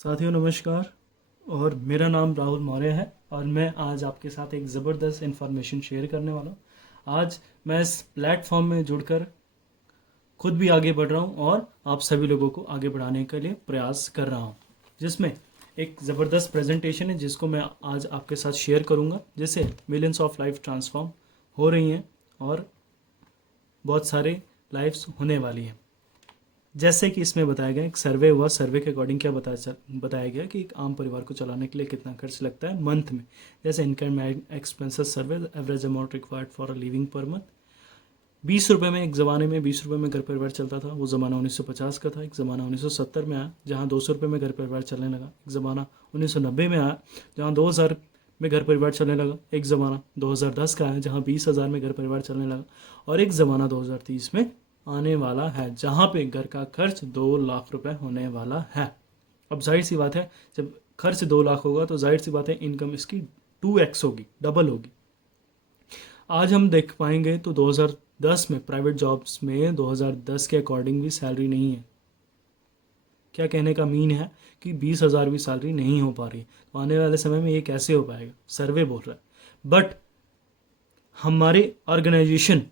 साथियों नमस्कार। और मेरा नाम राहुल मौर्य है और मैं आज आपके साथ एक ज़बरदस्त इन्फॉर्मेशन शेयर करने वाला हूँ। आज मैं इस प्लेटफॉर्म में जुड़कर खुद भी आगे बढ़ रहा हूँ और आप सभी लोगों को आगे बढ़ाने के लिए प्रयास कर रहा हूँ, जिसमें एक ज़बरदस्त प्रेजेंटेशन है जिसको मैं आज आपके साथ शेयर करूँगा, जिससे मिलियंस ऑफ लाइफ ट्रांसफॉर्म हो रही हैं और बहुत सारे लाइफ्स होने वाली हैं। जैसे कि इसमें बताया गया, एक सर्वे हुआ, सर्वे के अकॉर्डिंग क्या बताया गया कि एक आम परिवार को चलाने के लिए कितना खर्च लगता है मंथ में। जैसे income expenses survey, average amount required for a living per month. 20 रुपये में, एक ज़माने में 20 रुपये में घर परिवार चलता था। वो ज़माना 1950 का था। एक ज़माना 1970 में आया जहाँ 200 रुपये में घर परिवार चलने लगा। एक ज़माना 1990 में आया जहाँ 2000 में घर परिवार चलने लगा। एक ज़माना 2010 का है जहाँ 20,000 में घर परिवार चलने लगा। और एक ज़माना 2030 में आने वाला है जहाँ पे घर का खर्च 2 लाख रुपए होने वाला है। अब जाहिर सी बात है, जब खर्च 2 लाख होगा तो जाहिर सी बात है इनकम इसकी 2x होगी, डबल होगी। आज हम देख पाएंगे तो 2010 में प्राइवेट जॉब्स में 2010 के अकॉर्डिंग भी सैलरी नहीं है। क्या कहने का मीन है कि 20,000 भी सैलरी नहीं हो पा रही, तो आने वाले समय में ये कैसे हो पाएगा, सर्वे बोल रहा है। बट हमारे ऑर्गेनाइजेशन,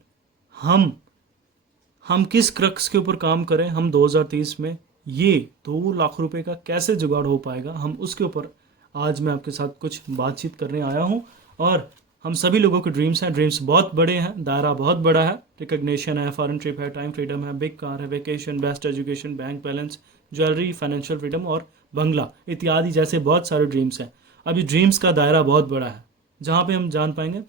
हम किस क्रक्स के ऊपर काम करें, हम 2030 में ये 2 लाख रुपए का कैसे जुगाड़ हो पाएगा, हम उसके ऊपर आज मैं आपके साथ कुछ बातचीत करने आया हूँ। और हम सभी लोगों के ड्रीम्स हैं, ड्रीम्स बहुत बड़े हैं, दायरा बहुत बड़ा है। रिकग्निशन है, फॉरेन ट्रिप है, टाइम फ्रीडम है, बिग कार है, vacation, best education, bank balance, jewellery, financial freedom और बंगला इत्यादि जैसे बहुत सारे ड्रीम्स हैं। अभी ड्रीम्स का दायरा बहुत बड़ा है जहाँ पे हम जान पाएंगे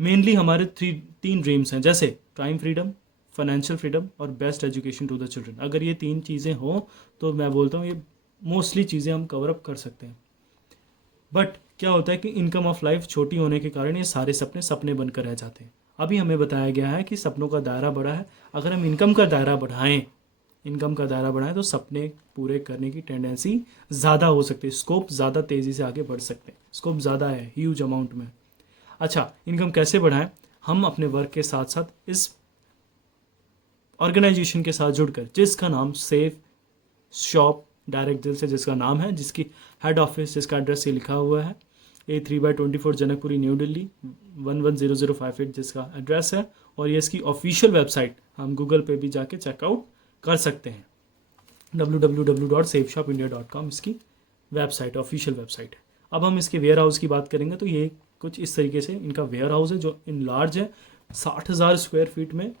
मेनली हमारे 3 ड्रीम्स हैं, जैसे टाइम फ्रीडम, फाइनेंशियल फ्रीडम और best education to the children. अगर ये 3 चीज़ें हों तो मैं बोलता हूँ ये मोस्टली चीज़ें हम कवर अप कर सकते हैं। बट क्या होता है कि इनकम ऑफ लाइफ छोटी होने के कारण ये सारे सपने सपने बनकर रह जाते हैं। अभी हमें बताया गया है कि सपनों का दायरा बड़ा है। अगर हम इनकम का दायरा बढ़ाएं तो सपने पूरे करने की टेंडेंसी ज़्यादा हो सकती है, स्कोप ज़्यादा तेज़ी से आगे बढ़ सकते हैं, स्कोप ज़्यादा है ह्यूज अमाउंट में। अच्छा, इनकम कैसे बढ़ाएं? हम अपने वर्क के साथ साथ इस ऑर्गेनाइजेशन के साथ जुड़कर, जिसका नाम सेफ शॉप डायरेक्ट दिल से जिसका नाम है, जिसकी हेड ऑफिस, जिसका एड्रेस ये लिखा हुआ है, A3/24 जनकपुरी न्यू दिल्ली 110058 जिसका एड्रेस है। और ये इसकी ऑफिशियल वेबसाइट, हम गूगल पे भी जाके चेकआउट कर सकते हैं। www.safeshopindia.com इसकी वेबसाइट, ऑफिशियल वेबसाइट है। अब हम इसके वेयर हाउस की बात करेंगे तो ये कुछ इस तरीके से इनका वेयर हाउस है जो इन लार्ज है, 60,000 स्क्वायर फीट में।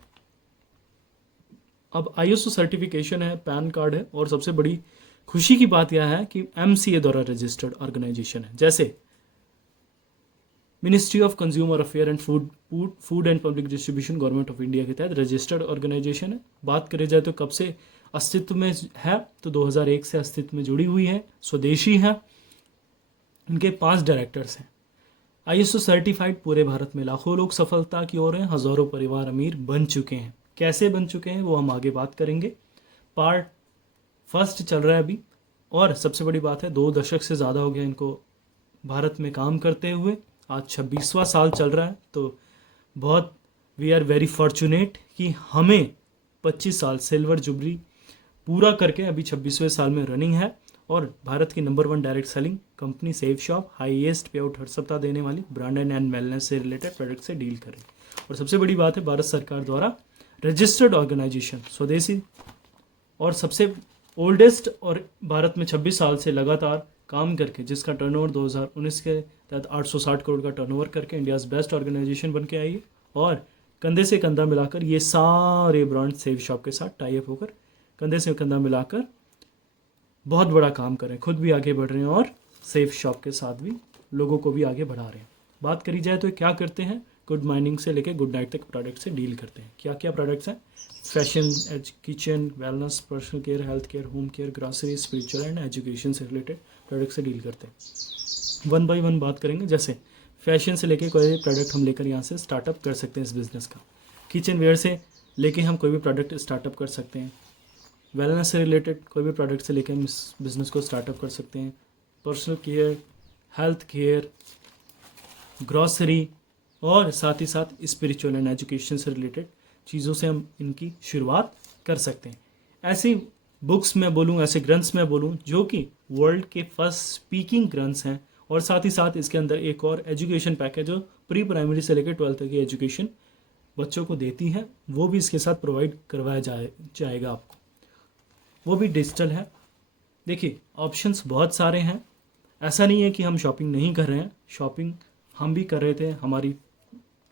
अब ISO सर्टिफिकेशन है, पैन कार्ड है और सबसे बड़ी खुशी की बात यह है कि MCA द्वारा रजिस्टर्ड ऑर्गेनाइजेशन है। जैसे ministry of consumer affair and food and public distribution, government of India के तहत रजिस्टर्ड ऑर्गेनाइजेशन है। बात करी जाए तो कब से अस्तित्व में है, तो 2001 से अस्तित्व में जुड़ी हुई है, स्वदेशी है। इनके 5 डायरेक्टर्स हैं। ISO सर्टिफाइड, पूरे भारत में लाखों लोग सफलता की ओर हैं, हज़ारों परिवार अमीर बन चुके हैं। कैसे बन चुके हैं वो हम आगे बात करेंगे। पार्ट फर्स्ट चल रहा है अभी। और सबसे बड़ी बात है, 2 दशक से ज़्यादा हो गया इनको भारत में काम करते हुए, आज 26वां साल चल रहा है। तो बहुत वी आर वेरी फॉर्चुनेट कि हमें 25 साल सिल्वर जुबली पूरा करके अभी 26वें साल में रनिंग है। और भारत की number 1 direct selling company safe shop highest पे आउट हर सप्ताह देने वाली ब्रांड एंड वेलनेस से रिलेटेड प्रोडक्ट से डील करें। और सबसे बड़ी बात है, भारत सरकार द्वारा रजिस्टर्ड ऑर्गेनाइजेशन, स्वदेशी और सबसे ओल्डेस्ट, और भारत में 26 साल से लगातार काम करके, जिसका टर्नओवर 2019 के तहत 860 करोड़ का टर्नओवर करके इंडियाज़ बेस्ट ऑर्गेनाइजेशन बन के आई है। और कंधे से कंधा मिलाकर ये सारे ब्रांड सेफ शॉप के साथ टाई अप होकर कंधे से कंधा मिलाकर बहुत बड़ा काम कर रहे हैं, खुद भी आगे बढ़ रहे हैं और सेफ शॉप के साथ भी लोगों को भी आगे बढ़ा रहे हैं। बात करी जाए तो क्या करते हैं, गुड मॉर्निंग से लेकर गुड नाइट तक प्रोडक्ट से डील करते हैं। क्या क्या प्रोडक्ट्स हैं? Fashion, kitchen, wellness, personal care, health care, home care, grocery, spiritual and education से रिलेटेड प्रोडक्ट से डील करते हैं। 1 बाय 1 बात करेंगे। जैसे फैशन से लेके कोई भी प्रोडक्ट हम लेकर यहाँ से स्टार्टअप कर सकते हैं इस बिज़नेस का। किचन वेयर से लेके हम कोई भी प्रोडक्ट स्टार्टअप कर सकते हैं। वेलनेस से रिलेटेड कोई भी प्रोडक्ट से लेकर हम इस बिज़नेस को स्टार्टअप कर सकते हैं। Personal care, health care, grocery और साथ ही साथ स्पिरिचुअल एंड एजुकेशन से रिलेटेड चीज़ों से हम इनकी शुरुआत कर सकते हैं। ऐसी बुक्स में बोलूँ, ऐसे ग्रंथ्स में बोलूँ जो कि वर्ल्ड के फर्स्ट स्पीकिंग ग्रंथ्स हैं। और साथ ही साथ इसके अंदर एक और एजुकेशन पैक है जो प्री प्राइमरी से लेकर 12th तक की एजुकेशन बच्चों को देती है, वो भी इसके साथ प्रोवाइड करवाया जाएगा आपको, वो भी डिजिटल है। देखिए ऑप्शंस बहुत सारे हैं, ऐसा नहीं है कि हम शॉपिंग नहीं कर रहे हैं, शॉपिंग हम भी कर रहे थे, हमारी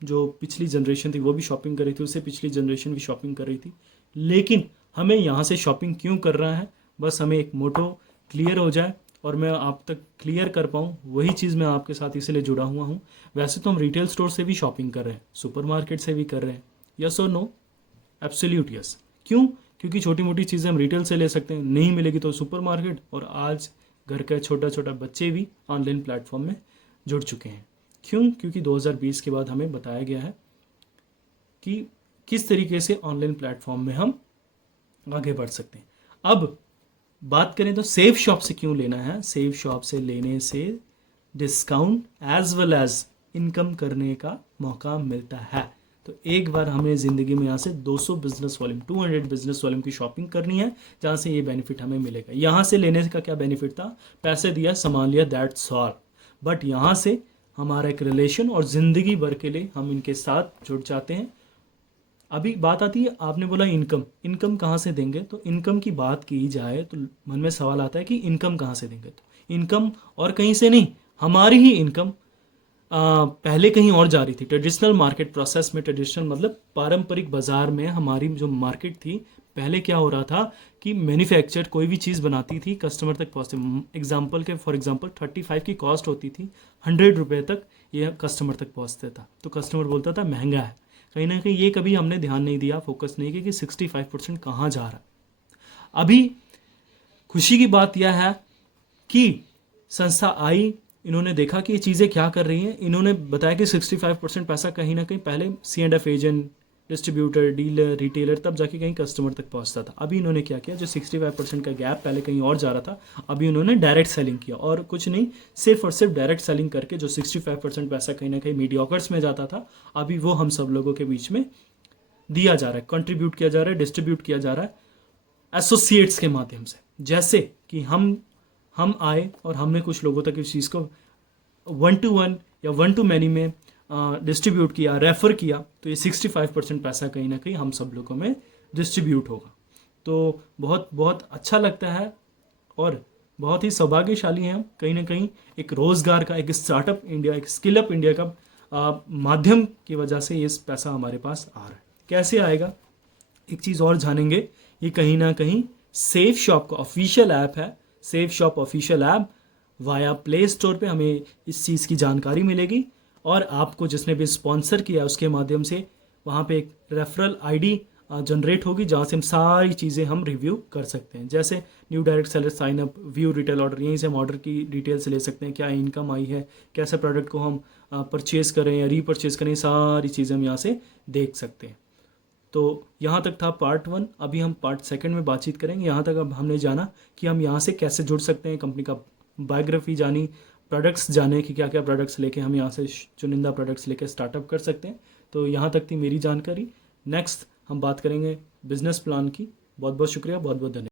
जो पिछली जनरेशन थी वो भी शॉपिंग कर रही थी, उससे पिछली जनरेशन भी शॉपिंग कर रही थी। लेकिन हमें यहाँ से शॉपिंग क्यों कर रहा है, बस हमें एक मोटो क्लियर हो जाए और मैं आप तक क्लियर कर पाऊँ, वही चीज़ मैं आपके साथ इसलिए जुड़ा हुआ हूँ। वैसे तो हम रिटेल स्टोर से भी शॉपिंग कर रहे हैं, सुपरमार्केट से भी कर रहे हैं, यस और नो? Absolute yes. क्यों? क्योंकि छोटी मोटी चीज़ें हम रिटेल से ले सकते हैं, नहीं मिलेगी तो सुपरमार्केट, और आज घर का छोटा छोटा बच्चे भी ऑनलाइन प्लेटफॉर्म में जुड़ चुके हैं। क्यों? क्योंकि 2020 के बाद हमें बताया गया है कि किस तरीके से ऑनलाइन प्लेटफॉर्म में हम आगे बढ़ सकते हैं। अब बात करें तो सेफ शॉप से क्यों लेना है? सेफ शॉप से लेने से discount as well as income करने का मौका मिलता है। तो एक बार हमें ज़िंदगी में यहाँ से 200 बिजनेस वॉल्यूम, 200 बिजनेस वॉल्यूम की शॉपिंग करनी है, जहाँ से ये बेनिफिट हमें मिलेगा। यहाँ से लेने का क्या बेनिफिट था? पैसे दिया, सामान लिया, दैट्स ऑल। बट यहाँ से हमारा एक रिलेशन और ज़िंदगी भर के लिए हम इनके साथ जुड़ जाते हैं। अभी बात आती है, आपने बोला इनकम कहाँ से देंगे, तो इनकम की बात की जाए तो मन में सवाल आता है कि इनकम कहाँ से देंगे। तो इनकम और कहीं से नहीं, हमारी ही इनकम पहले कहीं और जा रही थी। ट्रेडिशनल मार्केट प्रोसेस में, ट्रेडिशनल मतलब पारंपरिक बाजार में हमारी जो मार्केट थी, पहले क्या हो रहा था कि मैन्युफैक्चर कोई भी चीज़ बनाती थी, कस्टमर तक पहुँचती, फॉर एग्जांपल 35 की कॉस्ट होती थी, 100 रुपये तक ये कस्टमर तक पहुँचता था। तो कस्टमर बोलता था महंगा है। कहीं ना कहीं ये कभी हमने ध्यान नहीं दिया, फोकस नहीं किया कि 65% कहाँ जा रहा है। अभी खुशी की बात यह है कि संस्था आई, इन्होंने देखा कि ये चीज़ें क्या कर रही हैं, इन्होंने बताया कि 65% पैसा कहीं ना कहीं पहले C&F agent, distributor, dealer, retailer, तब जाके कहीं कस्टमर तक पहुंचता था। अभी इन्होंने क्या किया, जो 65% का गैप पहले कहीं और जा रहा था, अभी उन्होंने डायरेक्ट सेलिंग किया। और कुछ नहीं, सिर्फ और सिर्फ डायरेक्ट सेलिंग करके जो 65% पैसा कहीं ना कहीं मीडियोकर्स में जाता था, अभी वो हम सब लोगों के बीच में दिया जा रहा है, कंट्रीब्यूट किया जा रहा है, डिस्ट्रीब्यूट किया जा रहा है एसोसिएट्स के माध्यम से। जैसे कि हम आए और हमने कुछ लोगों तक इस चीज़ को 1-to-1 या 1-to-many में डिस्ट्रीब्यूट किया, रेफ़र किया, तो ये 65% पैसा कहीं ना कहीं हम सब लोगों में डिस्ट्रीब्यूट होगा। तो बहुत बहुत अच्छा लगता है और बहुत ही सौभाग्यशाली हैं हम, कहीं ना कहीं एक रोज़गार का, एक स्टार्टअप इंडिया, एक स्किल अप इंडिया का माध्यम की वजह से ये पैसा हमारे पास आ रहा है। कैसे आएगा, एक चीज़ और जानेंगे, ये कहीं ना कहीं सेफ शॉप का ऑफिशियल ऐप है। Safe shop official app via play store पे हमें इस चीज़ की जानकारी मिलेगी, और आपको जिसने भी स्पॉन्सर किया उसके माध्यम से वहाँ पे एक रेफरल आईडी जनरेट होगी, जहाँ से हम सारी चीज़ें हम रिव्यू कर सकते हैं। जैसे new direct seller sign up, view retail order, यहीं से हम ऑर्डर की डिटेल्स ले सकते हैं, क्या इनकम आई है, कैसे प्रोडक्ट को हम परचेज़ करें या रीपरचेज़ करें, सारी चीज़ें हम यहाँ से देख सकते हैं। तो यहाँ तक था पार्ट 1। अभी हम पार्ट 2 में बातचीत करेंगे। यहाँ तक अब हमने जाना कि हम यहाँ से कैसे जुड़ सकते हैं, कंपनी का बायोग्राफी जानी, प्रोडक्ट्स जाने कि क्या क्या प्रोडक्ट्स लेके हम यहाँ से चुनिंदा प्रोडक्ट्स लेके स्टार्टअप कर सकते हैं। तो यहाँ तक थी मेरी जानकारी। नेक्स्ट हम बात करेंगे बिजनेस प्लान की। बहुत बहुत शुक्रिया, बहुत बहुत धन्यवाद।